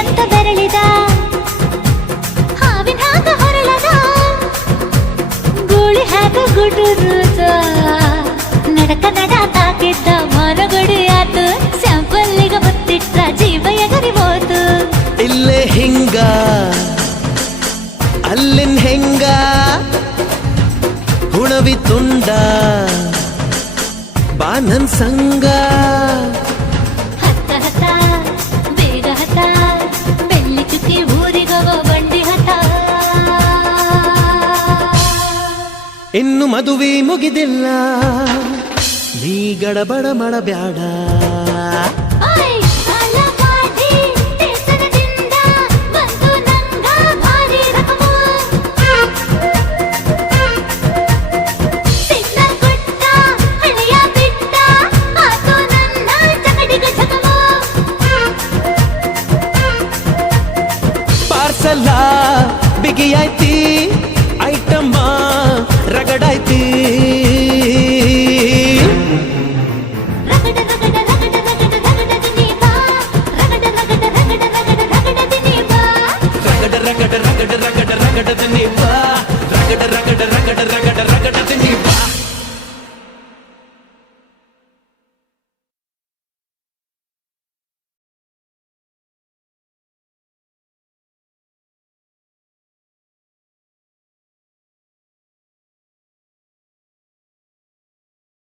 ಅಂತ ಬೆರಳಿದ ಹಾವಿನ ಹಾಗ ಹೊರಳದ ಗೂಳಿ ಹಾಗ ಗುಡುರುದ ನಡಕ ನಡ ತಾಕಿದ್ದ ಮರಗಡಿ ಆತು ಸ್ಯಾಂಪಲ್ಲಿಗ ಮುತ್ತಿಟ್ಟ ಜೀವ ಎಗರಿ ಹೋತು ಇಲ್ಲೇ ಹಿಂಗ ಅಲ್ಲಿನ್ ಹೆಂಗ ಹುಣವಿ ತುಂಡ ಬಾ ನನ್ ಸಂಗ ಹತ್ತ ಹತ್ತ ಬೇಗ ಹತ್ತ ಬೆಳ್ಳಿ ಚುಕ್ಕಿ ಊರಿಗವ ಬಂಡಿ ಹತ್ತ ಇನ್ನು ಮದುವೆ ಮುಗಿದಿಲ್ಲ ನೀ ಗಡಬಡ ಮಾಡಬ್ಯಾಡ ಓಯ್ ಸಾಲಗಾಡಿ ದೇಶದಿಂದ ಬಂದು ನಂಗ ಭಾರಿ ರಕಮು ಸಿಗ್ನಲ್ ಕೊಟ್ಟ ಹಳೆಯ ಬಿಟ್ಟ ಆತು ನನ್ನ ಚಕಡಿಗ ಚಕಮು ಪಾರ್ಸಲ ಬಿಗಿಯಾಯ್ತಿ ಐಟಮ್ಮ ರಗಡಾಯ್ತಿ ರಗಡ ರಗಡ ರಗಡ ರಗಡ ರಗಡ ದಿನೀಬಾ ರಗಡ ರಗಡ ರಗಡ ರಗಡ ರಗಡ ದಿನೀಬಾ ರಗಡ ರಗಡ ರಗಡ ರಗಡ ರಗಡ ನೀ ಬಾ